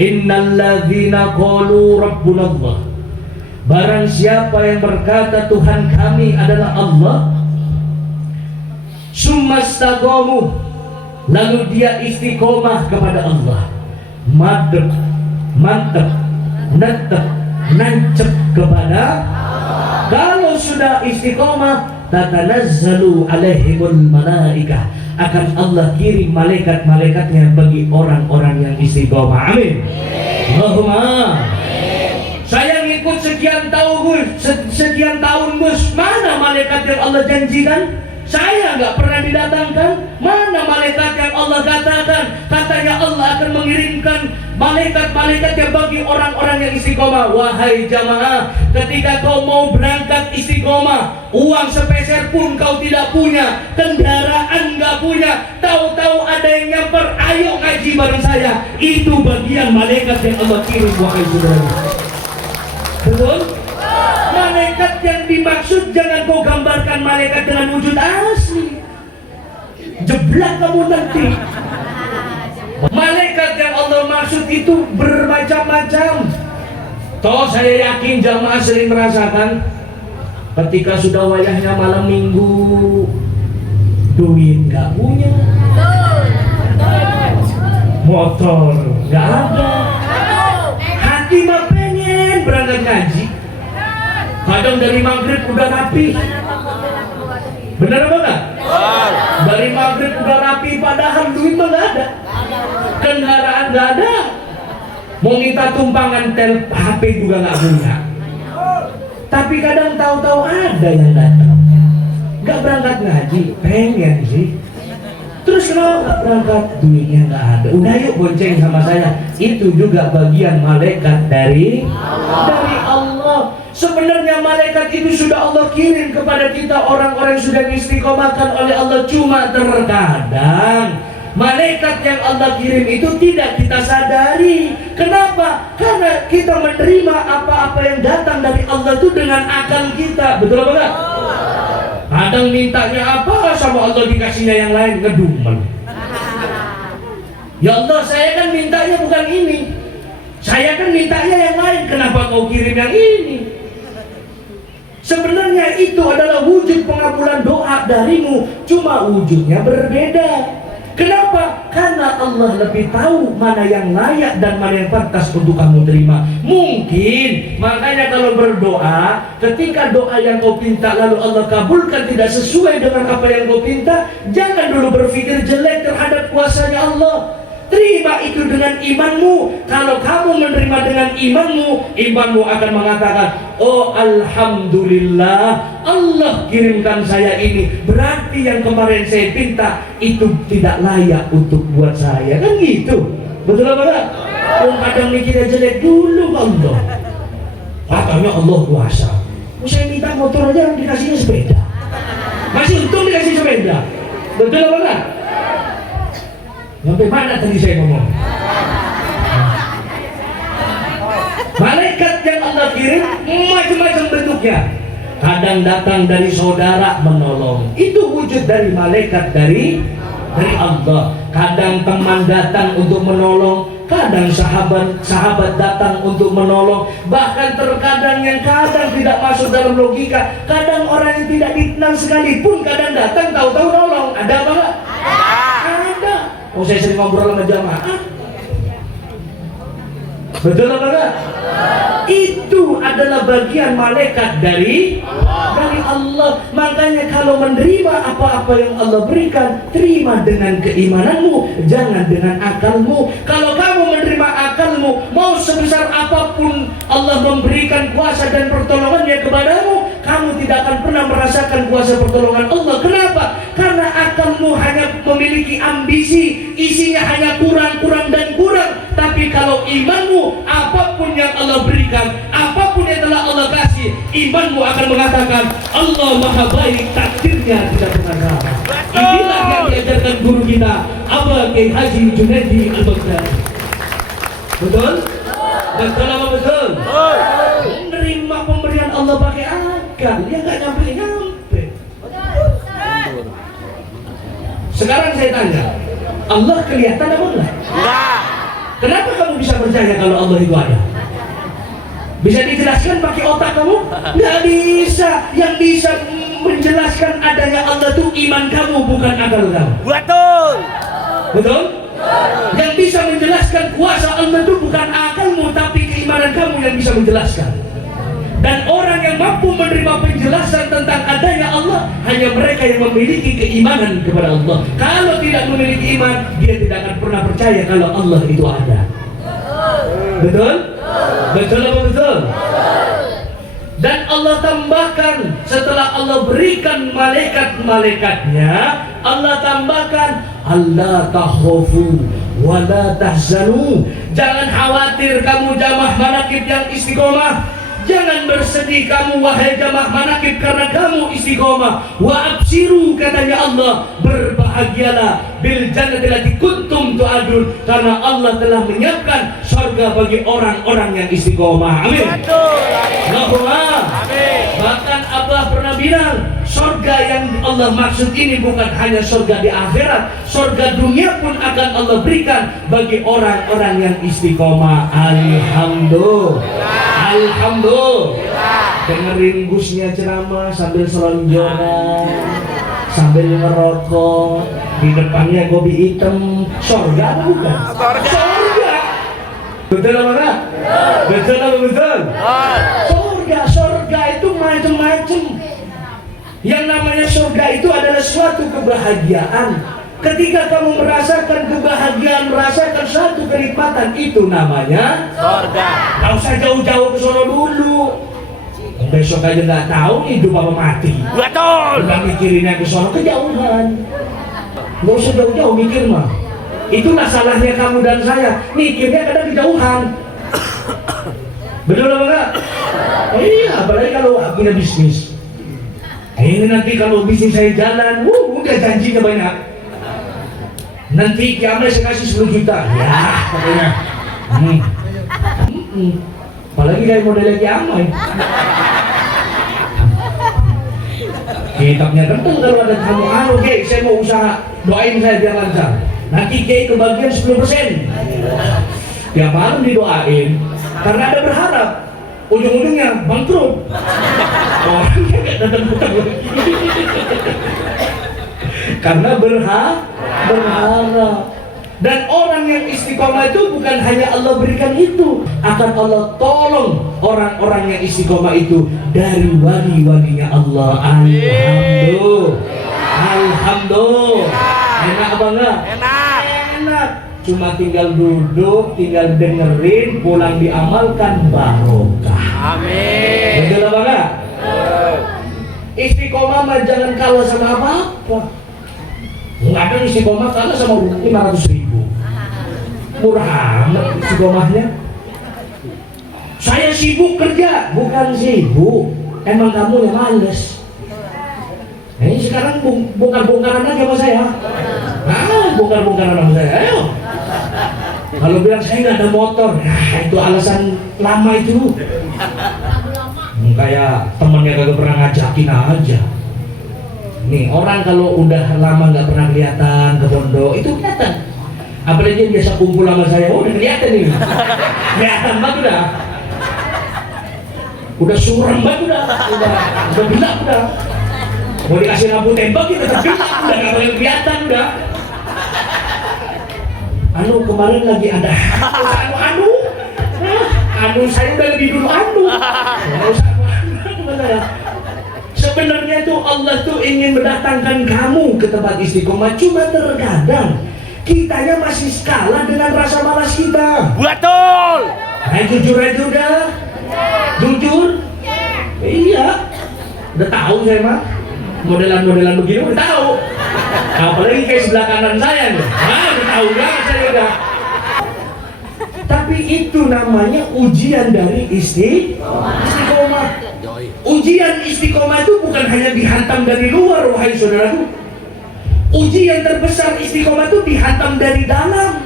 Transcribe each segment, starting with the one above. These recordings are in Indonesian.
Innalladzina qalu rabbunallah, barang siapa yang berkata Tuhan kami adalah Allah, summastaqamu, lalu dia istiqomah kepada Allah, madep, mantep, netep, nancep kepada Allah. Kalau sudah istiqomah, tatanazzalu alaihimul malaikah, akan Allah kirim malaikat-malaikatnya bagi orang-orang yang istiqomah. Amin. Allahumma. Saya ngikut sekian tahun Gus, mana malaikat yang Allah janjikan? Saya nggak pernah didatangkan. Mana malaikat yang Allah katakan? Katanya Allah akan mengirimkan malaikat-malaikatnya bagi orang-orang yang istiqomah. Wahai jamaah, ketika kau mau berangkat istiqomah, uang sepeser pun kau tidak punya, kendaraan nggak punya, tahu-tahu ada yang nyamper, ayo ngaji bareng saya. Itu bagian malaikat yang Allah kirim, wahai saudara. Betul? Malaikat yang dimaksud jangan kau gambarkan malaikat dengan wujud asli, jeblak kamu nanti. Malaikat yang Allah maksud itu bermacam-macam. Toh saya yakin jamaah sering merasakan ketika sudah wayahnya malam minggu, duit gak punya, motor gak ada, hati mah pengen berangkat ngaji. Kadang dari maghrib udah rapi. Benar apa enggak? Dari maghrib udah rapi, padahal duit mah nggak ada, kendaraan nggak ada, mau minta tumpangan HP juga nggak punya. Tapi kadang tahu-tahu ada yang datang, nggak berangkat ngaji, pengen sih. Terus kenapa nggak berangkat? Duitnya nggak ada. Udah yuk bonceng sama saya. Itu juga bagian malaikat dari Allah. Sebenarnya malaikat itu sudah Allah kirim kepada kita, orang-orang yang sudah diistiqomahkan oleh Allah. Cuma terkadang malaikat yang Allah kirim itu tidak kita sadari. Kenapa? Karena kita menerima apa-apa yang datang dari Allah itu dengan akal kita. Betul apa enggak? Kadang mintanya apa sama Allah dikasihnya yang lain, ngedumen. Ya Allah, saya kan mintanya bukan ini, saya kan mintanya yang lain, kenapa kau kirim yang ini? Sebenarnya itu adalah wujud pengabulan doa darimu, cuma wujudnya berbeda. Kenapa? Karena Allah lebih tahu mana yang layak dan mana yang pantas untuk kamu terima. Mungkin makanya kalau berdoa, ketika doa yang kau pinta lalu Allah kabulkan tidak sesuai dengan apa yang kau pinta, jangan dulu berpikir jelek terhadap kuasanya Allah. Terima itu dengan imanmu. Kalau kamu menerima dengan imanmu akan mengatakan, oh alhamdulillah, Allah kirimkan saya ini. Berarti yang kemarin saya pinta itu tidak layak untuk buat saya. Kan gitu. Betul apa enggak? Kadang mikirnya jelek dulu Allah. Katanya Allah kuasa. Saya minta motor aja dikasihnya sepeda. Masih untung dikasih sepeda. Betul apa enggak? Sampai mana tadi saya ngomong? Malaikat yang Allah kirim macam-macam bentuknya. Kadang datang dari saudara menolong, itu wujud dari malaikat dari Allah. Kadang teman datang untuk menolong, kadang sahabat datang untuk menolong. Bahkan terkadang yang kadang tidak masuk dalam logika, kadang orang yang tidak dikenal sekalipun kadang datang tahu-tahu nolong. Ada apa enggak? Ada. Oh, saya sering ngobrol sama jamaah. Betul apa enggak? Itu adalah bagian malaikat dari Allah. Makanya kalau menerima apa-apa yang Allah berikan, terima dengan keimananmu, jangan dengan akalmu. Kalau kamu menerima akalmu, mau sebesar apapun Allah memberikan kuasa dan pertolongannya kepadamu, kamu tidak akan pernah merasakan kuasa pertolongan Allah. Kenapa? Karena akalmu hanya memiliki ambisi, isinya hanya kurang dan kurang. Tapi kalau imanmu, apapun yang Allah berikan, apapun yang telah Allah kasih, imanmu akan mengatakan Allah maha baik, takdirnya tidak pernah salah. Inilah yang diajarkan guru kita, Abah Kiai Haji Junaidi Al-Baghdadi. Betul? Betul apa betul? Menerima pemberian Allah pakai akal, dia nggak nyampe. Sekarang saya tanya, Allah kelihatan apa enggak? Kenapa kamu bisa percaya kalau Allah itu ada? Bisa dijelaskan pakai otak kamu? Nggak bisa. Yang bisa menjelaskan adanya Allah itu iman kamu, bukan akal kamu. Betul. Betul? Yang bisa menjelaskan kuasa Allah itu bukan akalmu, tapi keimanan kamu yang bisa menjelaskan. Dan orang yang mampu menerima penjelasan tentang adanya Allah hanya mereka yang memiliki keimanan kepada Allah. Kalau tidak memiliki iman, dia tidak akan pernah percaya kalau Allah itu ada. Betul? Betul apa betul? Dan Allah tambahkan, setelah Allah berikan malaikat-malaikatnya, Allah tambahkan, Allah takhafu wa la tahzanu. Jangan khawatir kamu jamaah manaqib yang istiqomah. Jangan bersedih kamu wahai jamaah manaqib karena kamu istiqomah. Wa absiru, katanya Allah, berbahagialah bil jannati allati kuntum tu'adun, karena Allah telah menyiapkan surga bagi orang-orang yang istiqomah. Amin. Allahumma amin. Bahkan Allah pernah bilang, surga yang Allah maksud ini bukan hanya surga di akhirat, surga dunia pun akan Allah berikan bagi orang-orang yang istiqomah. Alhamdulillah. Alhamdulillah. Dengerin busnya ceramah sambil selonjoran, sambil ngerokok, di depannya kopi hitam. Surga apa bukan? Surga. Betul apa enggak? Betul apa betul? Surga itu macam-macam. Yang namanya surga itu adalah suatu kebahagiaan. Ketika kamu merasakan kebahagiaan, merasakan suatu kenikmatan, itu namanya surga. Gak usah jauh-jauh ke sono dulu. Besok aja nggak tahu hidup apa mati. Betul. Udah mikirinnya ke sono kejauhan. Gak usah jauh-jauh mikir mah. Itu masalahnya kamu dan saya. Mikirnya kadang kejauhan. Betul apa enggak? Iya, apalagi kalau punya bisnis. Ini nanti kalau bisnis saya jalan, udah janjinya banyak. Nanti kiamat saya kasih 10 juta. Ya, katanya. Apalagi dari modelnya kiamat. Kitabnya kenteng kalau ada kamu, oke, saya mau usaha, doain saya biar lancar. Nanti kayak kebagian 10%. Tiap malam didoain, karena ada berharap. Ujung-ujungnya bangkrut. Orangnya gak datang hutang lagi. Karena berharap. Dan orang yang istiqomah itu bukan hanya Allah berikan itu, akan Allah tolong orang-orang yang istiqomah itu dari wali-walinya Allah. Alhamdulillah. Enak apa enggak? Enak. Cuma tinggal duduk, tinggal dengerin, pulang diamalkan, barokah. Amin. Betul apa enggak? Istiqomah mah jangan kalah sama apa-apa. Nggak ada istiqomah kalah sama 500.000. Murah amat istiqomahnya. Saya sibuk kerja, bukan sibuk. Emang kamu yang males. Ini sekarang bongkar-bongkaran aja sama saya. Bongkar-bongkaran sama saya. Ayo. Kalau bilang saya nggak ada motor, itu alasan lama itu. Kayak temannya kagak pernah ngajakin aja. Nih orang kalau udah lama nggak pernah kelihatan ke pondok itu kelihatan. Apalagi yang biasa kumpul sama saya, udah kelihatan nih. Kelihatan banget udah suram banget udah gelap udah. Mau dikasih lampu tembak kita tetap gelap, udah nggak boleh kelihatan udah. Kemarin lagi ada saya udah lebih dulu Sebenarnya tuh Allah tuh ingin mendatangkan kamu ke tempat istiqomah, cuma terkadang kitanya masih kalah dengan rasa malas kita. Betul. Jujur aja udah. Jujur. Iya. Udah tahu saya mah. Modelan-modelan begini udah tahu. Apalagi kayak sebelah kanan saya nih. Udah tahu banget saya udah. Tapi itu namanya ujian dari istiqomah. Ujian istiqomah itu bukan hanya dihantam dari luar, wahai saudaraku. Ujian terbesar istiqomah itu dihantam dari dalam.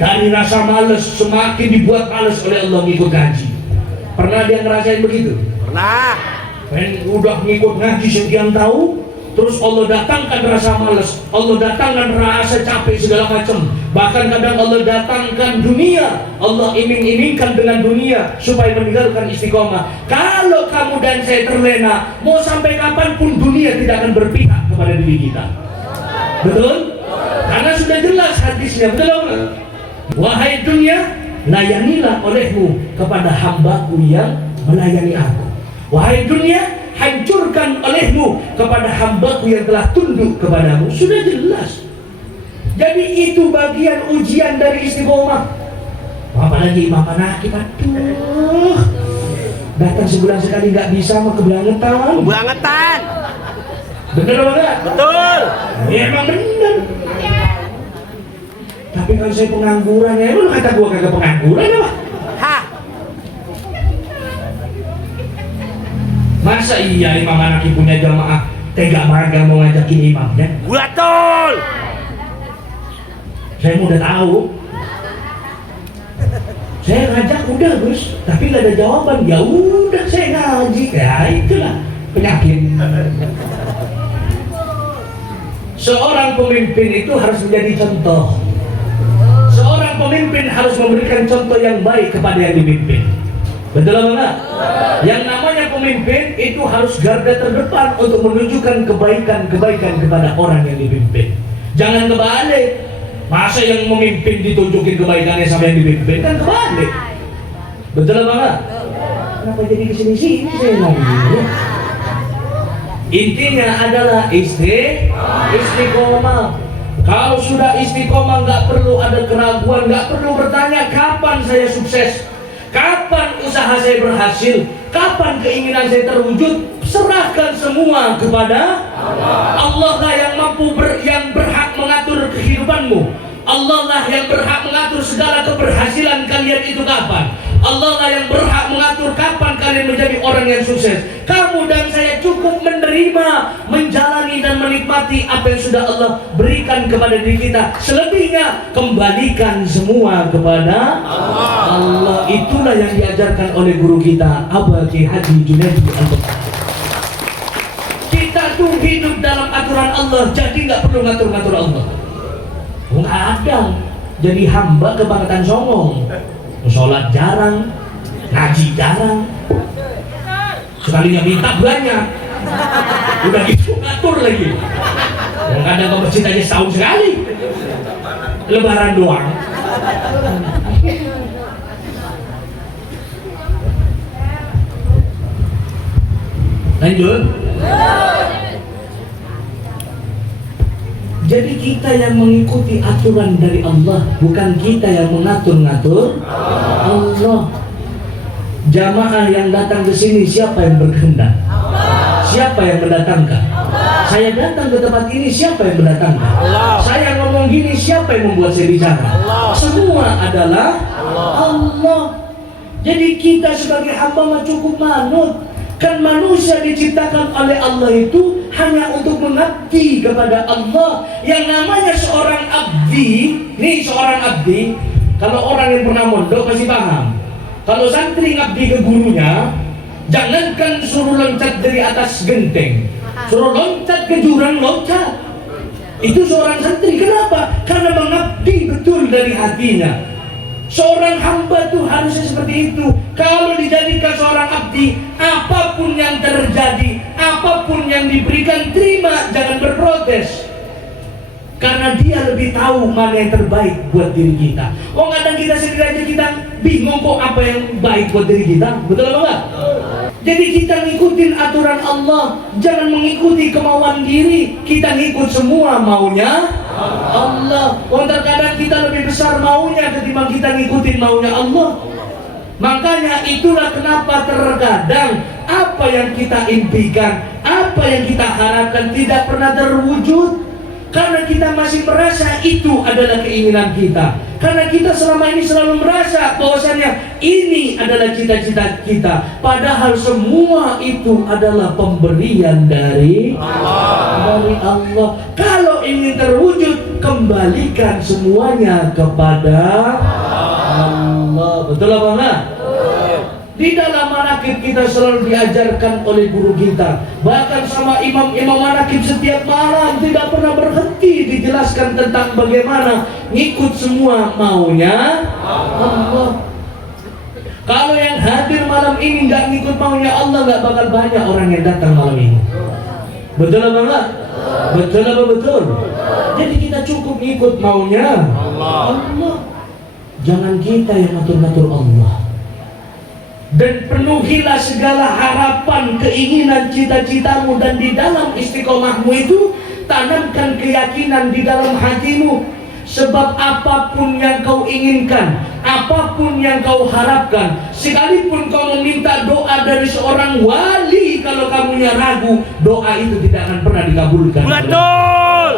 Dari rasa malas, semakin dibuat malas oleh Allah ngikut ngaji. Pernah dia ngerasain begitu? Pernah. Udah ngikut ngaji sekian tahun, terus Allah datangkan rasa malas, Allah datangkan rasa capek segala macam. Bahkan kadang Allah datangkan dunia, Allah iming-imingkan dengan dunia supaya meninggalkan istiqomah. Kalau kamu dan saya terlena, mau sampai kapanpun dunia tidak akan berpihak kepada diri kita. Betul? Karena sudah jelas hadisnya, betul enggak? Wahai dunia, layanilah olehmu kepada hambaku yang melayani aku. Wahai dunia, hancurkan olehmu kepada hambaku yang telah tunduk kepadamu. Sudah jelas. Jadi itu bagian ujian dari istiqomah. Apalagi Imam Manaqib, aduh, datang sebulan sekali nggak bisa, mah kebelangetan. Kebelangetan. Bener apa enggak? Betul. Ya emang bener. Tapi kalau saya pengangguran, ya emang kata gua kagak pengangguran apa? Hah. Masa iya Imam Manaqib punya jamaah tega marga mau ngajakin imamnya? Betul. Saya udah tahu. Saya ngajak udah Gus, tapi nggak ada jawaban. Ya udah saya ngaji. Ya itulah penyakit. Seorang pemimpin itu harus menjadi contoh. Seorang pemimpin harus memberikan contoh yang baik kepada yang dipimpin. Betul apa enggak? Yang namanya pemimpin itu harus garda terdepan untuk menunjukkan kebaikan-kebaikan kepada orang yang dipimpin. Jangan kebalik. Masa yang memimpin ditunjukin kebaikannya sama yang dipimpin, kan kebalik. Betul apa enggak? Kenapa jadi kesini-sini saya ngomongnya? Intinya adalah istiqomah. Kalau sudah istiqomah nggak perlu ada keraguan, nggak perlu bertanya kapan saya sukses, kapan usaha saya berhasil, kapan keinginan saya terwujud. Serahkan semua kepada Allah. Allah lah yang mampu yang berhak mengatur kehidupanmu. Allah lah yang berhak mengatur segala keberhasilan kalian itu kapan. Allah lah yang berhak mengatur kapan kalian menjadi orang yang sukses. Kamu dan saya cukup menerima, menjalani dan menikmati apa yang sudah Allah berikan kepada diri kita. Selebihnya kembalikan semua kepada Allah. Itulah yang diajarkan oleh guru kita Abah Kiai Haji Junaidi Al-Baghdadi. Kita tuh hidup dalam aturan Allah, jadi nggak perlu ngatur-ngatur Allah. Nggak ada. Jadi hamba kebangetan songong. Sholat jarang, ngaji jarang, sekalinya minta banyak, udah gitu ngatur lagi. Kadang ke masjid aja setahun sekali, lebaran doang. Lanjut. Jadi kita yang mengikuti aturan dari Allah, bukan kita yang mengatur-ngatur Allah. Jamaah yang datang ke sini siapa yang berkehendak? Siapa yang mendatangkan? Saya datang ke tempat ini siapa yang mendatangkan? Saya ngomong gini siapa yang membuat saya bicara? Semua adalah Allah. Jadi kita sebagai hamba mah cukup manut. Kan manusia diciptakan oleh Allah itu hanya untuk mengabdi kepada Allah. Yang namanya seorang abdi, nih seorang abdi, kalau orang yang pernah mondok pasti paham. Kalau santri ngabdi ke gurunya, jangankan suruh loncat dari atas genteng, suruh loncat ke jurang loncat. Itu seorang santri. Kenapa? Karena mengabdi betul dari hatinya. Seorang hamba tuh harusnya seperti itu. Kalau dijadikan seorang abdi, apapun yang terjadi, apapun yang diberikan, terima, jangan berprotes. Karena dia lebih tahu mana yang terbaik buat diri kita. Oh kadang kita sendiri aja kita bingung kok apa yang baik buat diri kita. Betul apa enggak? Jadi kita ngikutin aturan Allah, jangan mengikuti kemauan diri. Kita ngikut semua maunya Allah. Oh terkadang kita lebih besar maunya ketimbang kita ngikutin maunya Allah. Makanya itulah kenapa terkadang apa yang kita impikan, apa yang kita harapkan tidak pernah terwujud. Karena kita masih merasa itu adalah keinginan kita. Karena kita selama ini selalu merasa bahwasanya ini adalah cita-cita kita. Padahal semua itu adalah pemberian dari Allah. Kalau ingin terwujud, kembalikan semuanya kepada Allah. Betul apa enggak? Di dalam manaqib kita selalu diajarkan oleh guru kita. Bahkan sama imam-imam manaqib setiap malam tidak pernah berhenti dijelaskan tentang bagaimana ngikut semua maunya Allah. Kalau yang hadir malam ini nggak ngikut maunya Allah, nggak bakal banyak orang yang datang malam ini. Betul apa enggak? Betul apa betul? Jadi kita cukup ngikut maunya Allah. Jangan kita yang ngatur-ngatur Allah. Dan penuhilah segala harapan, keinginan, cita-citamu, dan di dalam istiqomahmu itu tanamkan keyakinan di dalam hatimu. Sebab apapun yang kau inginkan, apapun yang kau harapkan, sekalipun kau meminta doa dari seorang wali, kalau kamunya ragu, doa itu tidak akan pernah dikabulkan. Betul.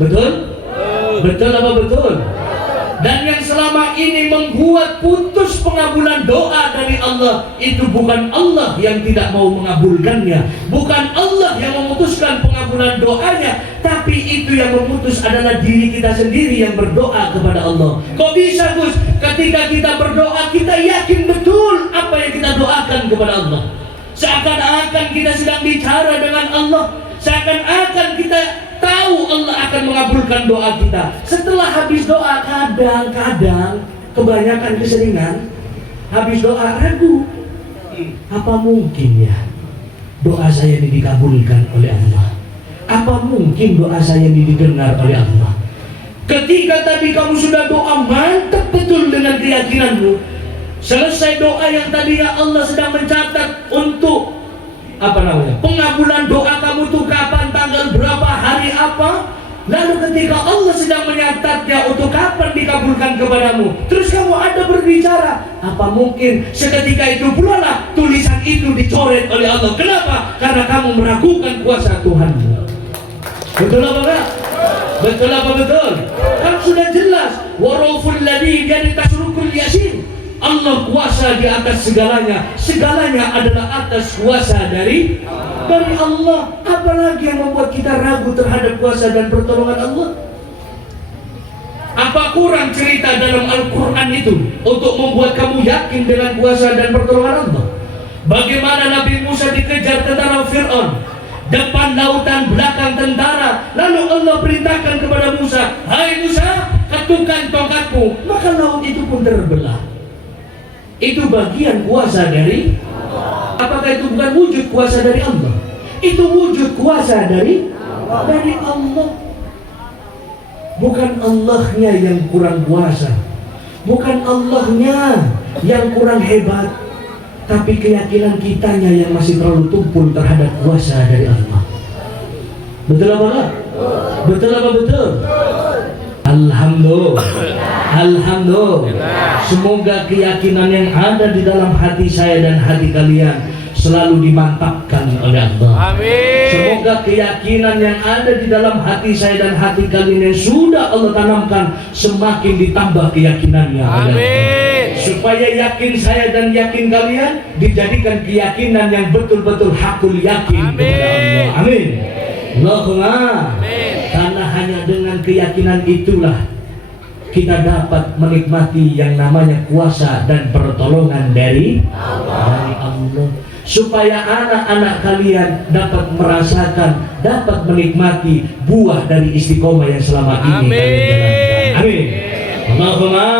Betul? Betul apa betul? Dan yang selama ini membuat putus pengabulan doa dari Allah, itu bukan Allah yang tidak mau mengabulkannya, bukan Allah yang memutuskan pengabulan doanya, tapi itu yang memutus adalah diri kita sendiri yang berdoa kepada Allah. Kok bisa, Gus? Ketika kita berdoa, kita yakin betul apa yang kita doakan kepada Allah. Seakan-akan kita sedang bicara dengan Allah, seakan-akan kita tahu Allah akan mengabulkan doa kita. Setelah habis doa, kadang-kadang, kebanyakan keseringan, habis doa ragu. Apa mungkin ya doa saya ini dikabulkan oleh Allah? Apa mungkin doa saya ini didengar oleh Allah? Ketika tadi kamu sudah doa mantap betul dengan keyakinanmu, selesai doa yang tadinya Allah sedang mencatat untuk pengabulan doa kamu tuh kapan, tanggal berapa, hari apa, lalu ketika Allah sedang menyatatnya untuk kapan dikabulkan kepadamu, terus kamu ada berbicara, apa mungkin seketika itu pula lah tulisan itu dicoret oleh Allah. Kenapa? Karena kamu meragukan kuasa Tuhanmu. Betul apa enggak? Betul apa betul? Kan sudah jelas, waraful ladzi jadi tasrukul yasin. Allah kuasa di atas segalanya. Segalanya adalah atas kuasa dari Allah. Apalagi yang membuat kita ragu terhadap kuasa dan pertolongan Allah? Apa kurang cerita dalam Al-Quran itu untuk membuat kamu yakin dengan kuasa dan pertolongan Allah? Bagaimana Nabi Musa dikejar tentara Fir'aun, depan lautan, belakang tentara, lalu Allah perintahkan kepada Musa, hai Musa, ketukkan tongkatmu, maka laut itu pun terbelah. Itu bagian kuasa dari Allah. Apakah itu bukan wujud kuasa dari Allah? Itu wujud kuasa dari Allah. Bukan Allahnya yang kurang kuasa, bukan Allahnya yang kurang hebat, tapi keyakinan kitanya yang masih terlalu tumpul terhadap kuasa dari Allah. Betul apa enggak? Betul apa betul? Alhamdulillah. Alhamdulillah. Semoga keyakinan yang ada di dalam hati saya dan hati kalian selalu dimantapkan oleh Allah. Amin. Semoga keyakinan yang ada di dalam hati saya dan hati kalian yang sudah Allah tanamkan semakin ditambah keyakinannya oleh Allah. Supaya yakin saya dan yakin kalian dijadikan keyakinan yang betul-betul hakul yakin kepada Allah. Amin. Allahumma. Karena hanya dengan keyakinan itulah kita dapat menikmati yang namanya kuasa dan pertolongan dari Allah. Supaya anak-anak kalian dapat merasakan, dapat menikmati buah dari istiqomah yang selama ini kalian jalankan. Amin. Allahumma.